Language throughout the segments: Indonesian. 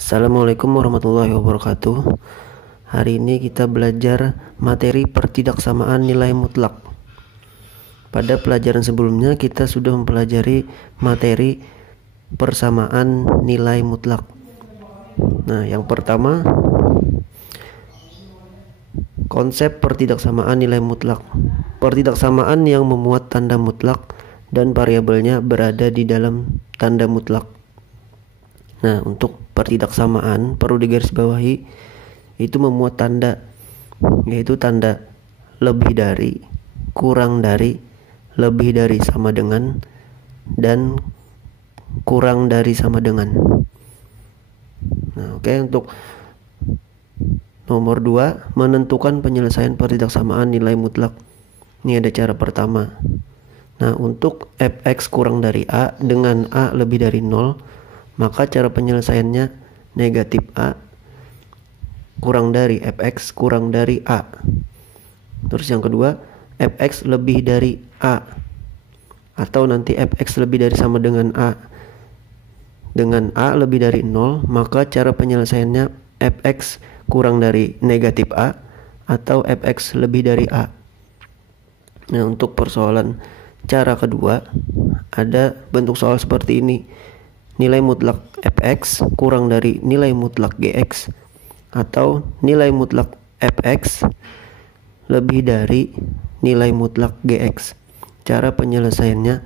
Assalamualaikum warahmatullahi wabarakatuh. Hari ini kita belajar materi pertidaksamaan nilai mutlak. Pada pelajaran sebelumnya kita sudah mempelajari materi persamaan nilai mutlak. Nah, yang pertama, konsep pertidaksamaan nilai mutlak. Pertidaksamaan yang memuat tanda mutlak dan variabelnya berada di dalam tanda mutlak. Nah, untuk pertidaksamaan perlu digarisbawahi itu memuat tanda, yaitu tanda lebih dari, kurang dari, lebih dari sama dengan, dan kurang dari sama dengan. Nah, untuk nomor 2, menentukan penyelesaian pertidaksamaan nilai mutlak. Ini ada cara pertama. Nah, untuk fx kurang dari a dengan a lebih dari 0, maka cara penyelesaiannya negatif a kurang dari fx kurang dari a. Terus yang kedua, fx lebih dari a, atau nanti fx lebih dari sama dengan a lebih dari 0, maka cara penyelesaiannya fx kurang dari negatif a atau fx lebih dari a. Nah, untuk persoalan cara kedua ada bentuk soal seperti ini. Nilai mutlak fx kurang dari nilai mutlak gx, atau nilai mutlak fx lebih dari nilai mutlak gx. Cara penyelesaiannya,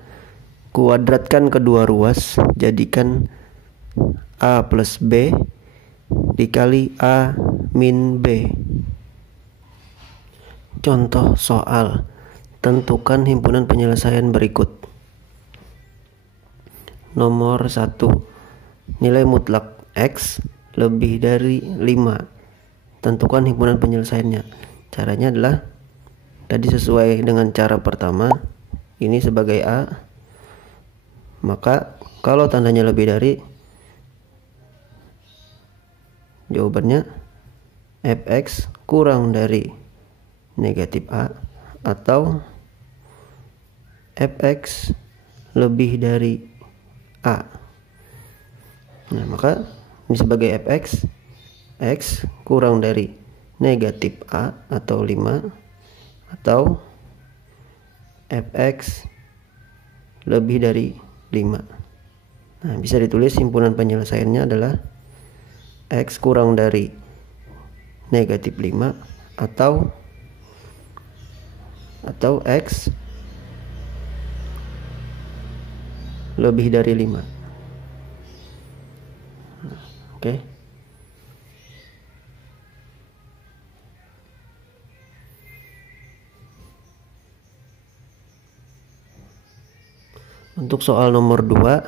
kuadratkan kedua ruas, jadikan a plus b dikali a min b. Contoh soal, tentukan himpunan penyelesaian berikut. Nomor 1, nilai mutlak x lebih dari 5. Tentukan himpunan penyelesaiannya. Caranya adalah tadi sesuai dengan cara pertama, ini sebagai a, maka kalau tandanya lebih dari, jawabannya fx kurang dari negatif a atau fx lebih dari a. Nah, maka ini sebagai fx, x kurang dari negatif a atau 5, atau fx lebih dari 5. Nah, bisa ditulis himpunan penyelesaiannya adalah x kurang dari negatif 5 atau x lebih dari 5. Oke. Untuk soal nomor 2,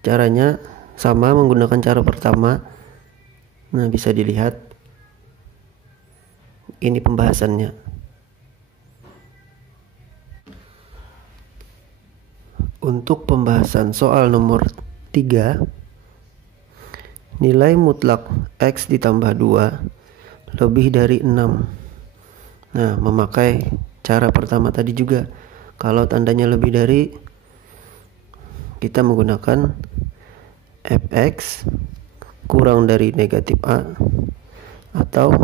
caranya sama menggunakan cara pertama. Nah, bisa dilihat ini pembahasannya. Untuk pembahasan soal nomor 3, nilai mutlak x ditambah 2 lebih dari 6. Nah, memakai cara pertama tadi juga. Kalau tandanya lebih dari, kita menggunakan fx kurang dari negatif a atau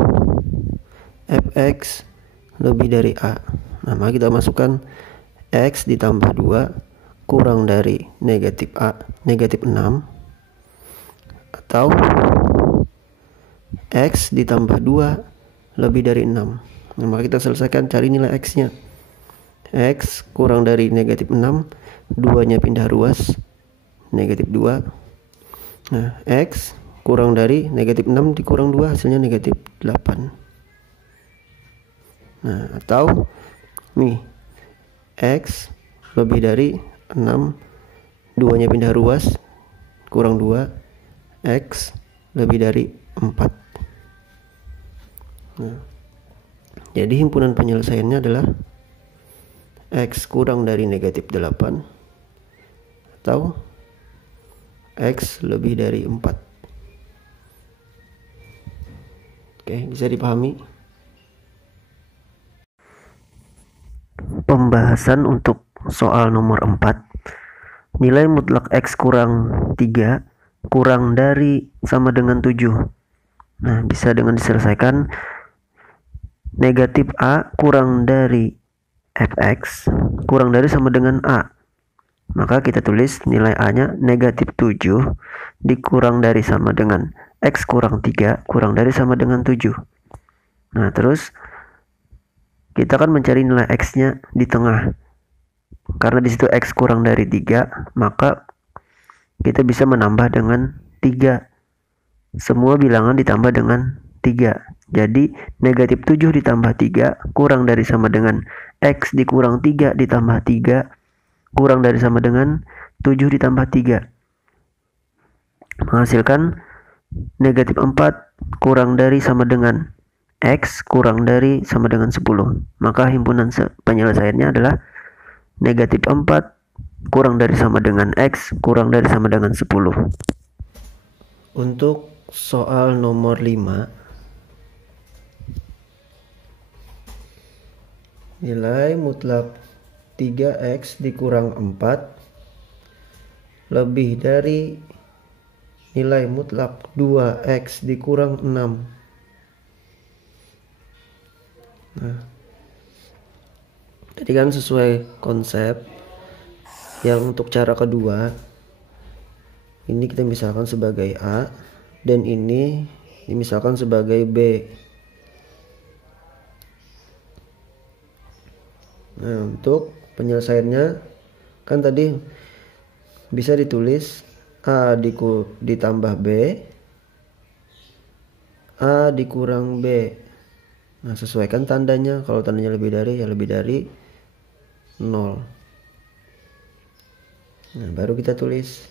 fx lebih dari a. Nah, maka kita masukkan x ditambah 2 kurang dari negatif a, negatif 6, atau x ditambah 2 lebih dari 6. Nah, maka kita selesaikan cari nilai x nya. X kurang dari negatif 6, 2 nya pindah ruas, negatif 2. Nah, x kurang dari negatif 6 dikurang 2 hasilnya negatif 8. Nah, atau nih, x lebih dari 6, 2 nya pindah ruas, kurang 2, x lebih dari 4. Nah, jadi himpunan penyelesaiannya adalah x kurang dari negatif 8 atau x lebih dari 4. Oke, bisa dipahami? Pembahasan untuk soal nomor 4, nilai mutlak x kurang 3 kurang dari sama dengan 7. Nah, bisa dengan diselesaikan negatif A kurang dari fx kurang dari sama dengan A. Maka kita tulis nilai A-nya negatif 7 dikurang dari sama dengan X kurang 3 kurang dari sama dengan 7. Nah, terus kita akan mencari nilai X-nya di tengah. Karena di situ X kurang dari 3, maka kita bisa menambah dengan 3. Semua bilangan ditambah dengan 3. Jadi negatif 7 ditambah 3 kurang dari sama dengan X dikurang 3 ditambah 3 kurang dari sama dengan 7 ditambah 3. Menghasilkan negatif 4 kurang dari sama dengan X kurang dari sama dengan 10. Maka himpunan penyelesaiannya adalah negatif 4 kurang dari sama dengan X kurang dari sama dengan 10. Untuk soal nomor 5, nilai mutlak 3x dikurang 4 lebih dari nilai mutlak 2x dikurang 6. Nah, tadi kan sesuai konsep. Yang untuk cara kedua, ini kita misalkan sebagai A dan ini misalkan sebagai B. Nah, untuk penyelesaiannya kan tadi bisa ditulis A ditambah B, A dikurang B. Nah, sesuaikan tandanya. Kalau tandanya lebih dari, ya lebih dari 0. Nah, baru kita tulis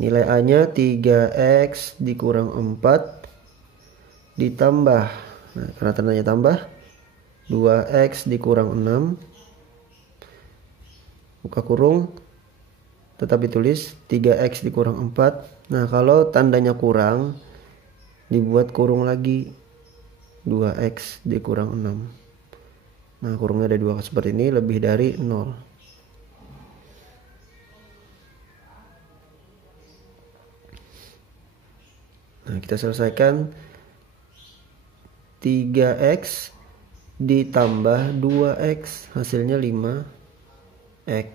nilai A-nya 3x dikurang 4 ditambah, nah, karena tandanya tambah, 2x dikurang 6 buka kurung, tetap ditulis 3x dikurang 4. Nah, kalau tandanya kurang, dibuat kurung lagi, 2x dikurang 6. Nah, kurungnya ada 2 seperti ini, lebih dari 0. Nah, kita selesaikan 3x ditambah 2x hasilnya 5x.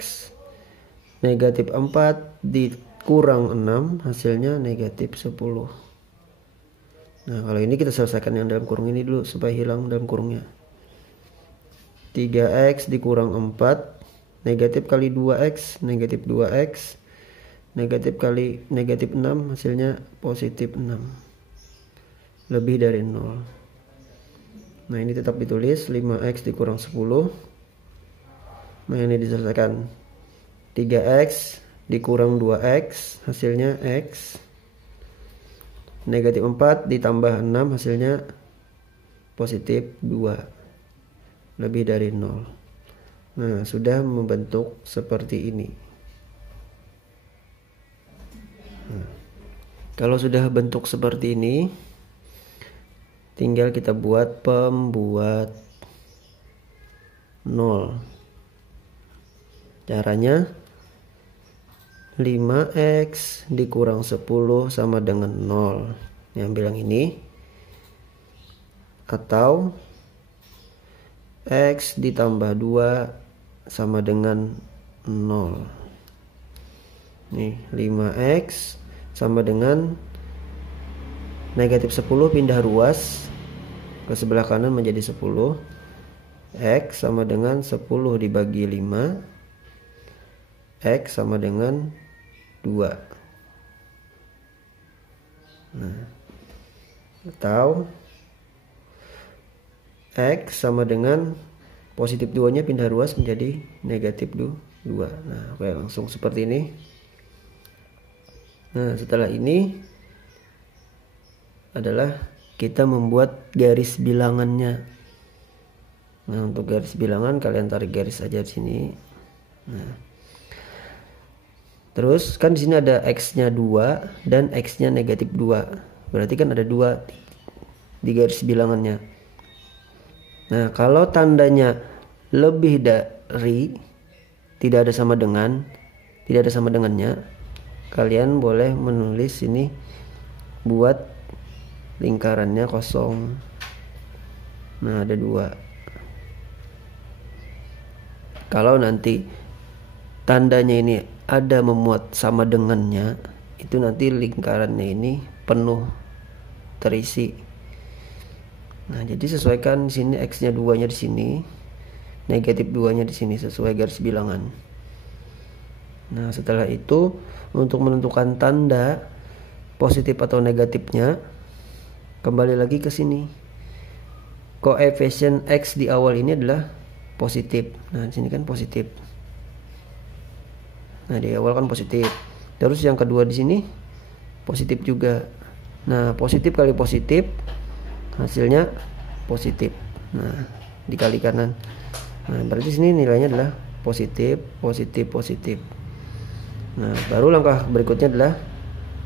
Negatif 4 dikurang 6 hasilnya negatif 10. Nah, kalau ini kita selesaikan yang dalam kurung ini dulu supaya hilang dalam kurungnya. 3x dikurang 4, negatif kali 2x, negatif 2x. Negatif kali negatif 6 hasilnya positif 6. Lebih dari 0. Nah, ini tetap ditulis 5x dikurang 10. Nah, ini diselesaikan 3x dikurang 2x hasilnya x. Negatif 4 ditambah 6 hasilnya positif 2. Lebih dari 0. Nah, sudah membentuk seperti ini. Kalau sudah bentuk seperti ini, tinggal kita buat pembuat 0. Caranya 5x dikurang 10 sama dengan 0. Yang bilang ini. Atau x ditambah 2 sama dengan 0. Nih, 5x sama dengan negatif 10 pindah ruas ke sebelah kanan menjadi 10. X sama dengan 10 dibagi 5. X sama dengan 2. Nah, atau X sama dengan positif 2 nya pindah ruas menjadi negatif 2. Nah, oke, langsung seperti ini. Nah, setelah ini adalah kita membuat garis bilangannya. Nah, untuk garis bilangan kalian tarik garis aja di sini. Nah, terus kan di sini ada x-nya 2 dan x-nya negatif 2. Berarti kan ada 2 di garis bilangannya. Nah, kalau tandanya lebih dari, tidak ada sama dengannya, kalian boleh menulis ini buat lingkarannya kosong. Nah, ada 2. Kalau nanti tandanya ini ada memuat sama dengannya, itu nanti lingkarannya ini penuh terisi. Nah, jadi sesuaikan di sini X-nya 2-nya di sini, negatif 2-nya di sini sesuai garis bilangan. Nah, setelah itu untuk menentukan tanda positif atau negatifnya, kembali lagi ke sini. Koefisien X di awal ini adalah positif. Nah, di sini kan positif. Nah, di awal kan positif. Terus yang kedua di sini positif juga. Nah, positif kali positif hasilnya positif. Nah, dikali kanan. Nah, berarti sini nilainya adalah positif, positif, positif. Nah, baru langkah berikutnya adalah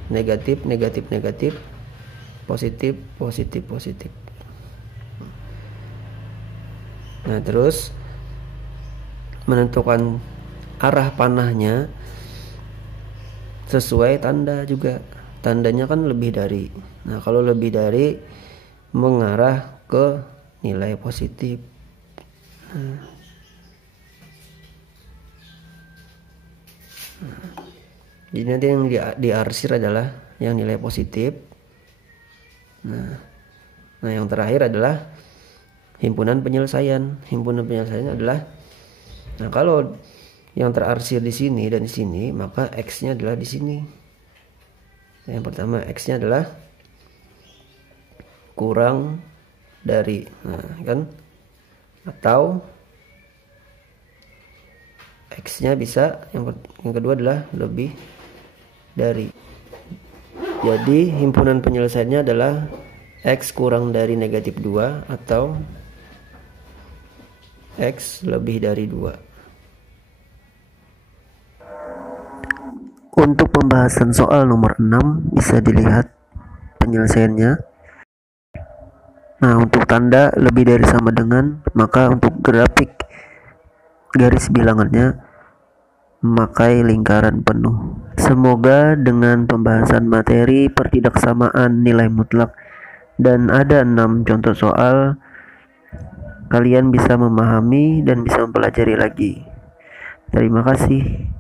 negatif, negatif, negatif, positif, positif, positif. Nah, terus menentukan arah panahnya sesuai tanda juga. Tandanya kan lebih dari. Nah, kalau lebih dari mengarah ke nilai positif. Jadi nanti yang diarsir adalah yang nilai positif. Nah, yang terakhir adalah himpunan penyelesaian. Himpunan penyelesaian adalah, nah, kalau yang terarsir di sini dan di sini, maka X-nya adalah di sini. Yang pertama X-nya adalah kurang dari, nah kan, atau X-nya bisa yang kedua adalah lebih dari. Jadi himpunan penyelesaiannya adalah X kurang dari negatif 2 atau X lebih dari 2. Untuk pembahasan soal nomor 6 bisa dilihat penyelesaiannya. Nah, untuk tanda lebih dari sama dengan, maka untuk grafik garis bilangannya memakai lingkaran penuh. Semoga dengan pembahasan materi pertidaksamaan nilai mutlak dan ada 6 contoh soal, kalian bisa memahami dan bisa mempelajari lagi. Terima kasih.